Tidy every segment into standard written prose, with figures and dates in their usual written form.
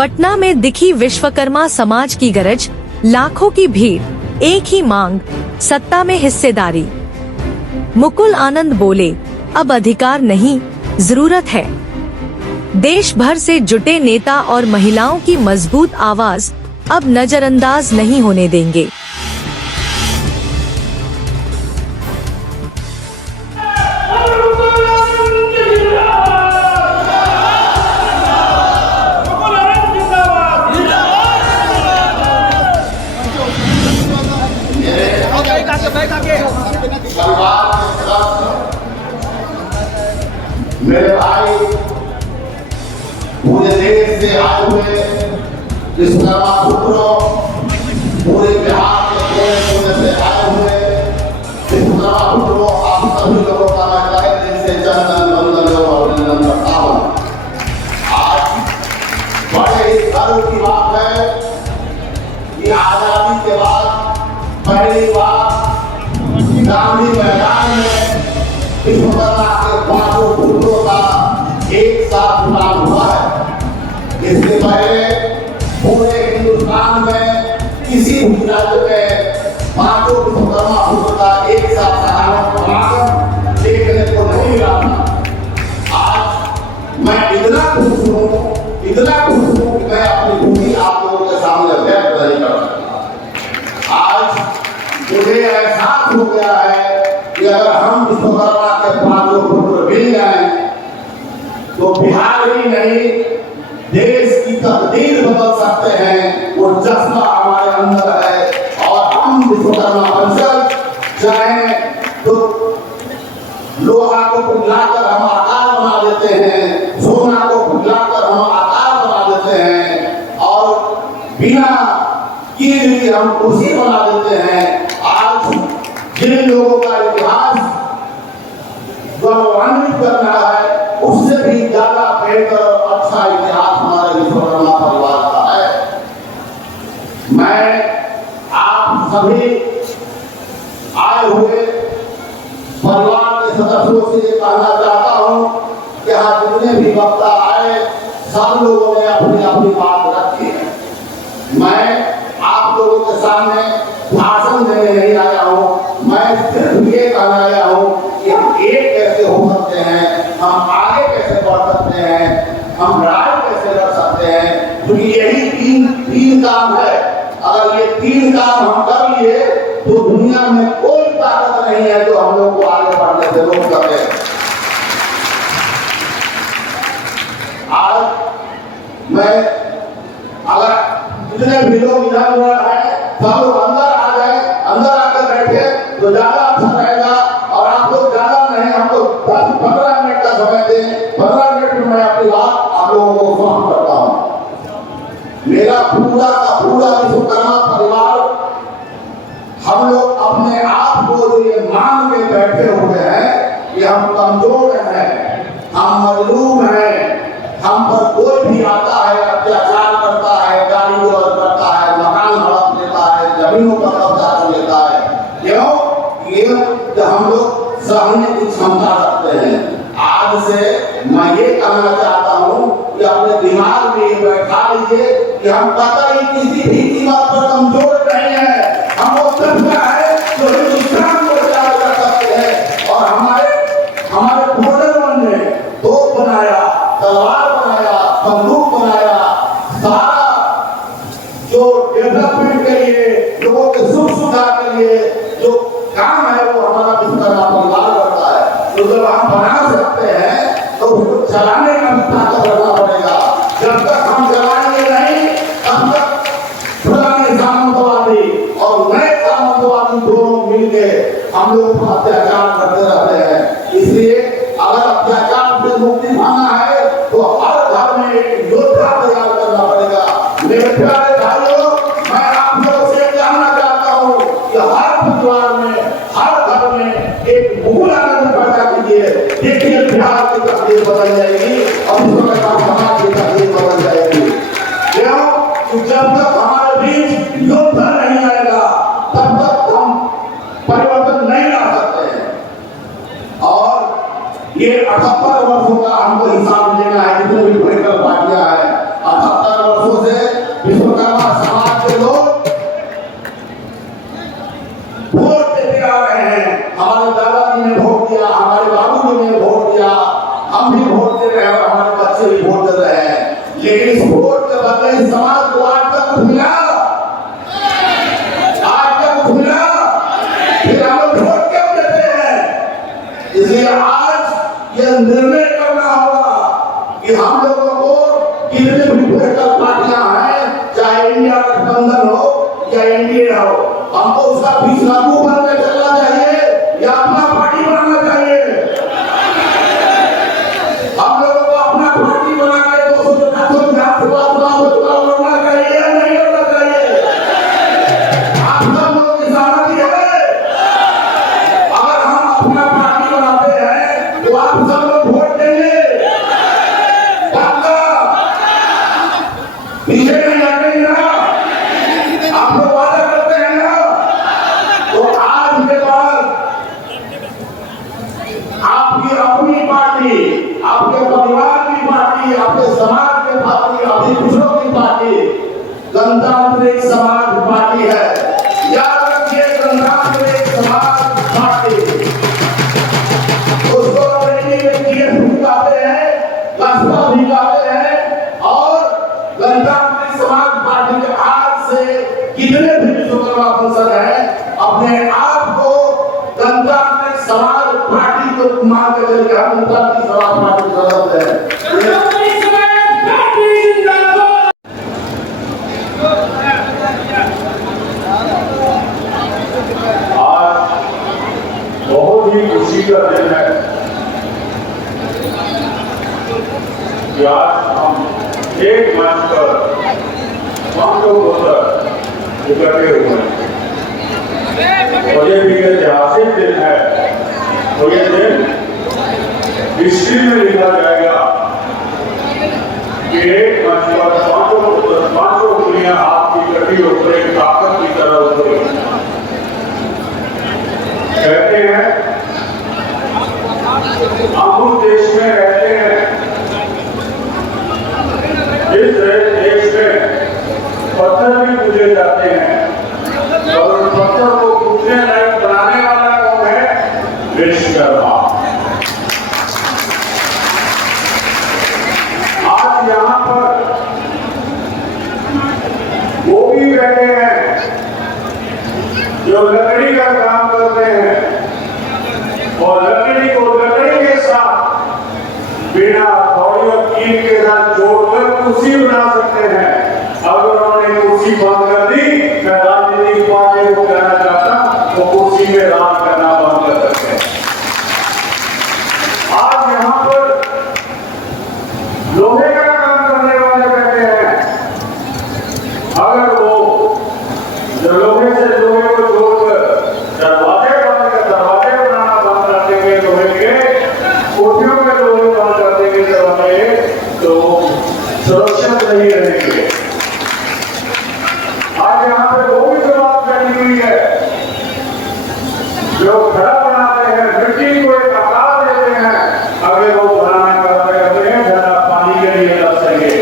पटना में दिखी विश्वकर्मा समाज की गरज, लाखों की भीड़, एक ही मांग, सत्ता में हिस्सेदारी। मुकुल आनंद बोले, अब अधिकार नहीं, जरूरत है। देश भर से जुटे नेता और महिलाओं की मजबूत आवाज अब नजरअंदाज नहीं होने देंगे। मेरे भाई पूरे देश से आए हुए विश्वकर्मा पुत्रों, पूरे बिहार के कोने कोने से आए हुए विश्वकर्मा पुत्रों, आप सभी लोगों का मैं तहे दिल से चंदन वंदन और अभिनंदन करता हूँ। आज बड़े ही गर्व की बात है कि आजादी के बाद पहली बार गांधी मैदान में विश्वकर्मा के पांचों पुत्रों का एक साथ चुनाव हुआ है। इससे पहले पूरे हिंदुस्तान में किसी भी राज्य में पांचों विश्वकर्मा पुत्र का एक साथ समागम देखने को नहीं मिला था। आज मैं इतना खुश हूँ कि मैं अपनी भूमि आप लोगों के सामने व्यक्त नहीं कर सकता। आज मुझे एहसास हो गया है कि अगर हम विश्वकर्मा के पांचों पुत्र मिल जाए तो बिहार ही नहीं देश की तकदीर बदल सकते हैं। वो जज्बा हमारे अंदर है और हम विश्वकर्मा वंशज चाहे तो लोहा को पिघलाकर हम आकार बना देते हैं, सोना को पिघलाकर हम आकार बना देते हैं और बिना किए भी हम कुर्सी बना देते हैं। आज जिन लोगों का इतिहास गौरवान्वित कर रहा है उससे भी ज्यादा बेहतर और अच्छा इतिहास हमारे विश्वकर्मा परिवार का है। मैं आप सभी आए हुए परिवार के सदस्यों से ये कहना चाहता हूँ कि आज जितने भी वक्ता आए सब लोगों ने अपनी अपनी बात रखी है। मैं आप लोगों के सामने भाषण देने नहीं आया हूँ, मैं सिर्फ ये कहना आया हूँ कि हम एक कैसे हो सकते हैं, हम आगे कैसे बढ़ सकते हैं, हम राय कैसे लड़ सकते हैं, क्योंकि यही तीन काम है। अगर ये तीन काम हम कर लिए तो दुनिया में कोई ताकत नहीं है जो हम लोग को आगे बढ़ने से रोक सके। आज मैं अगर जितने भी लोग इधर हैं सब लोग अंदर आ जाए, अंदर आकर बैठे तो ज्यादा अच्छा रहेगा। और आप लोग ज्यादा नहीं, हम लोग 10-15 मिनट का समय दें। 15 मिनट में मैं अपनी बात आप लोगों को समाप्त करता हूँ। मेरा पूरा का पूरा विश्वकर्मा परिवार हम लोग अपने आप को जो ये मान के बैठे हुए हैं कि हम कमजोर हैं, हम मजलूम हैं, हम पर कोई भी आता है अत्याचार करता है, गाली गलौज करता है, मकान हड़प लेता है, जमीनों पर कब्जा कर लेता है, क्यों? ये हम लोग सहने की क्षमता रखते हैं। आज से मैं ये कहना चाहता हूँ कि अपने दिमाग में बैठा लीजिए कि हम कतई किसी भी कीमत पर कमजोर नहीं है। हम वो सत्ता है जो हिंदुस्तान को उजागर कर सकते हैं। और हमारे पूर्वजों ने तोप बनाया, तलवार बनाया, बंदूक बनाया, सारा जो डेवलपमेंट के लिए, लोगों के सुख सुधार के लिए जो काम है वो हमारा विश्वकर्मा परिवार करता है। तो जब हम बना सकते हैं तो उसको चलाने का भी ताकत रखना पड़ेगा। जब तक हम चलाएंगे नहीं तब तक पुराने सामंतवादी और नए सामंतवादी दोनों मिलकर हम लोग पर अत्याचार करते रहते हैं। इसलिए अगर अत्याचार से मुक्ति पाना है तो हर घर में एक योद्धा तैयार करना पड़ेगा। मेरे प्यारे भाइयों, मैं आप लोगों से कहना चाहता हूँ कि हर परिवार में, हर घर में एक मुकुल आनंद पैदा कीजिए। देखिए बिहार की तकदीर बदल जाएगी और समाज की तकदीर बदल जाएगी। क्यों? जब तक हमारे बीच योद्धा नहीं आएगा तब तक हम परिवर्तन नहीं ला सकते हैं। और ये 78 वर्षों का हमको हिसाब लेना है, जितने भी पॉलिटिकल पार्टियां हैं 78 वर्षों से भी वोट दे रहे हैं, लेकिन इस वोट के बदले समाज को आज तक मिला, आज तक मिला, फिर हम लोग वोट क्यों देते हैं? इसलिए आज यह निर्णय करना होगा कि हम लोगों को कितने भी पोलिटिकल पार्टियां हैं, चाहे इंडिया गठबंधन हो या एनडीए हो, हमको उसका बीच लागू बन के चलना चाहिए या अपना पार्टी बनाना चाहिए। हम लोगों को अपना पार्टी बना के 250 लड़ना चाहिए या नहीं लड़ना चाहिए? आप सब लोग की सहमति है? अगर हम अपना पार्टी बनाते हैं तो आप सब लोग वोट देंगे, पक्का? पीछे नहीं हटेंगे ना? आप लोग वादा करते हैं ना? तो आज के बाद आपकी अपनी पार्टी, आपके परिवार की पार्टी, आपके समाज की पार्टी, आपके दूसरों की पार्टी गणतांत्रिक समाज पार्टी है। याद रखिए, गणतांत्रिक समाज पार्टी, उसको अंग्रेजी में जीएस भी कहते हैं, कस्बा भी कहते हैं। और गणतांत्रिक समाज पार्टी के आज से कितने भी विश्वकर्मा फंक्शन है, अपने आप को गणतांत्रिक समाज पार्टी को मान के चल के हम गणतांत्रिक समाज पार्टी को समझते हैं। आज बहुत ही खुशी का दिन है कि आज हम एक मंच पर हम लोग होकर इकट्ठे हुए हैं और ये भी ऐतिहासिक दिन है और ये दिन हिस्ट्री में लिखा जाएगा कि एक मंच पर पांचों दुनिया आपकी इकट्ठी होकर एक ताकत की तरह उतरी। कहते हैं हम उस देश में रहते हैं जिस देश में पत्थर भी पूजे जाते हैं और उन पत्थर को पूजने लायक बनाने वाला कौन है? विश्वकर्मा। आज यहाँ पर वो भी बैठे हैं जो लकड़ी का काम करते हैं और लकड़ी को लकड़ी के साथ बिना हथौड़ी और कील के साथ जोड़कर कुर्सी बना सकते हैं। अगर उन्होंने कुर्सी बंद कर दी, मैं राजनीतिक पार्टी को कहना चाहता वो कुर्सी में राज करना बंद कर सकते हैं। आज यहाँ पर लोहे का काम करने वाले बैठे हैं, अगर वो लोहे से लोहे को जोड़कर दरवाजे बनाना बंद कर देंगे, लोहे के कोठियों में लोहे बंद कर देंगे दरवाजे, तो सुरक्षित नहीं रहेंगे। आज यहाँ पे वो भी जवाब बनी हुई है जो घर बनाते हैं, मिट्टी को एक आकार देते हैं, अगर वो बनाने का करते हैं जरा पानी के लिए तरसेंगे।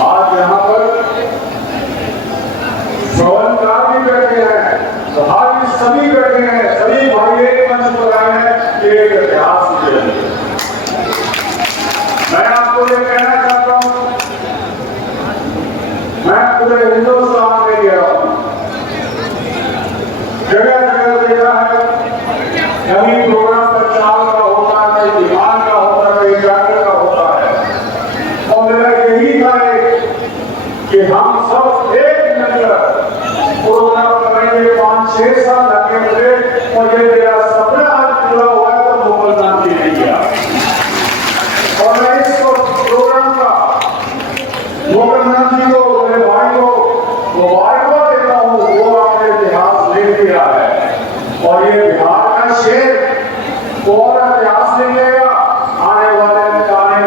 आज यहाँ पर श्रवणकार भी बैठे हैं, भाई सभी बैठे हैं, सभी भाई एक मंच पर आए हैं, ये एक इतिहास की जगह है। मैं आपको ये कहना चाहता हूं, मैं पूरे हिंदुस्तान में गया हूं, जगह जगह देखा है, कहीं प्रोग्राम प्रचार का होता है, कहीं दीवान का होता है, कहीं जाकर का होता है, और मेरा यही था कि हम सब एक मिलकर प्रोग्राम करेंगे। 5-6 साल लगे मुझे और ये मेरा सपना आज पूरा हुआ है, तो मुगल क्रांति नहीं किया। और मैं इस प्रोग्राम का मुगल क्रांति को, मेरे भाई को मुबारकबाद देता हूँ, वो आपने इतिहास लिख दिया है और ये बिहार का शेर और इतिहास लिखेगा। आने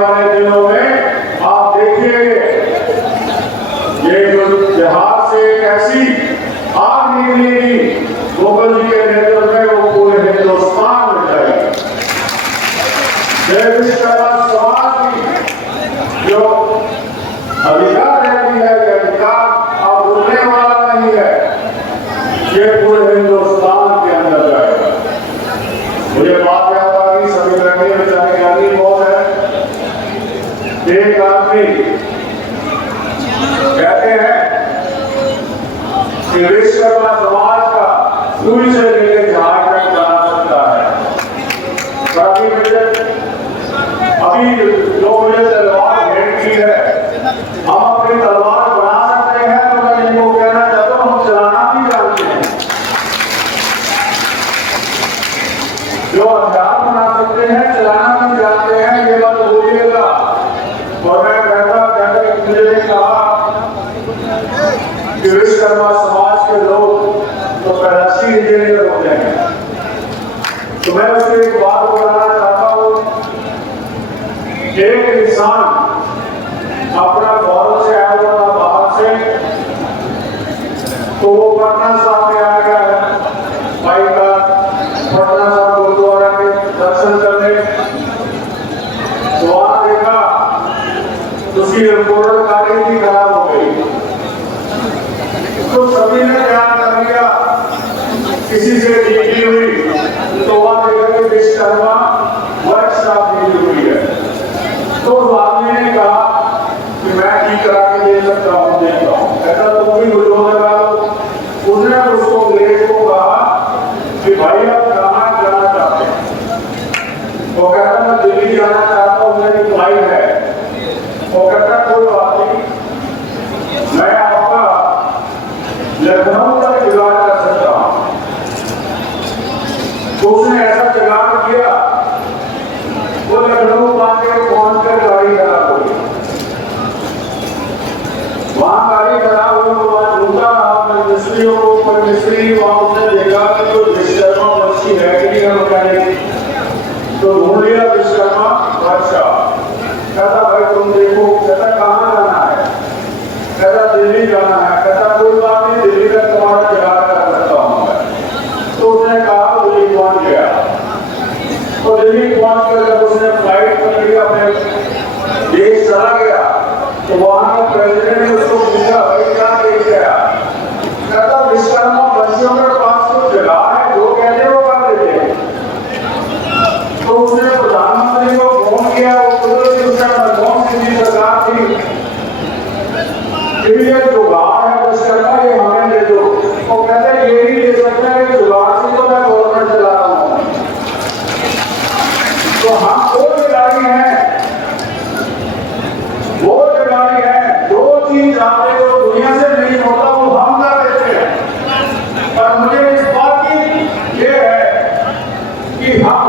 वाले दिनों में आप देखिए ये जो बिहार से एक ऐसी आग निकलेगी मुगल जी के नेतृत्व में, वो पूरे हिंदुस्तान में जाएगी। विश्वकर्मा समाज की जो अधिकार रहती है, ये अधिकार अब रुकने वाला नहीं है, ये पूरे हिंदुस्तान के अंदर जाएगा। मुझे बात याद आ गई, सभी बैठे में चले गए गर्मी बहुत है। एक आदमी कहते हैं कि विश्वकर्मा समाज का सुई से लेकर जहाज तक बना सकता है। बाकी अभी जो मुझे तलवार भेंट की है, हम अपनी तलवार बना सकते हैं, तो मैं इनको कहना चाहता हूँ हम चलाना भी जानते हैं। जो हथियार बना सकते हैं चलाना भी जानते हैं, ये बात बोलिएगा। और मैं कहता मुझे कहा कि विश्वकर्मा समाज के लोग तो पैदाशी इंजीनियर होते हैं, तो मैं उसकी एक बात बताना चाहता हूँ। एक इंसान अपना गौरव से आया हुआ बाहर से, तो वो पटना साहब में आ गया है भाई का, पटना साहब गुरुद्वारा के दर्शन करने। तो वहां देखा उसकी रिपोर्ट कार्य भी खराब हो गई, तो सभी ने ध्यान कर लिया, किसी से डीपी हुई तो वहां देखा कि विश्वकर्मा वर्कशॉप डीपी हुई है। तो उस आदमी ने कहा कि मैं ठीक करा के दे सकता हूँ, देखता हूँ। ऐसा तुम भी गुजरो लगा लो। उसने उसको अंग्रेज को कहा कि भाई आप कहाँ जाना चाहते हैं? वो कहता मैं दिल्ली जाना चाहता हूँ, मेरी फ्लाइट है। वो कहता कोई बात नहीं, मैं आपका लखनऊ तक जुगाड़ कर सकता हूँ। तो उसने ऐसा जुगाड़ किया, वो लखनऊ पहुंच कर गाड़ी खराब हो गई। वहां गाड़ी खराब हुई तो वहां ढूंढता रहा मिस्त्रियों को, पर मिस्त्री वहां उसने देखा कि कोई विश्वकर्मा मच्छी है कि नहीं मैकेनिक, तो ढूंढ लिया विश्वकर्मा वर्कशॉप। कहता भाई तुम देखो। कहता कहाँ जाना है? कहता दिल्ली जाना है। कहता कोई बात नहीं, दिल्ली तक तुम्हारा जुगाड़ कर सकता हूँ मैं। तो उसने कहा दिल्ली पहुंच गया। तो दिल्ली पहुंच कर जब उसने फ्लाइट पकड़ी अपने देश चला गया, तो वहां का प्रेसिडेंट ने उसको पूछा भाई क्या देख गया? कहता विश्वकर्मा बच्चों के पास कुछ जगह है, जो कहते हैं वो कर देते हैं। तो उसने प्रधानमंत्री को फोन किया, वो कुदरती उस टाइम मनमोहन सिंह की सरकार थी, कि ये जुगाड़ है विश्वकर्मा, ये हमें दे दो। वो कहते ये नहीं दे सकते हैं, जुगाड़ से तो मैं गवर्नमेंट चला रहा हूँ। तो हम वो खिलाड़ी हैं, वो खिलाड़ी हैं, जो चीज आते जो दुनिया से नहीं होता वो हम कर देते हैं। पर मुझे इस बात की ये है कि हम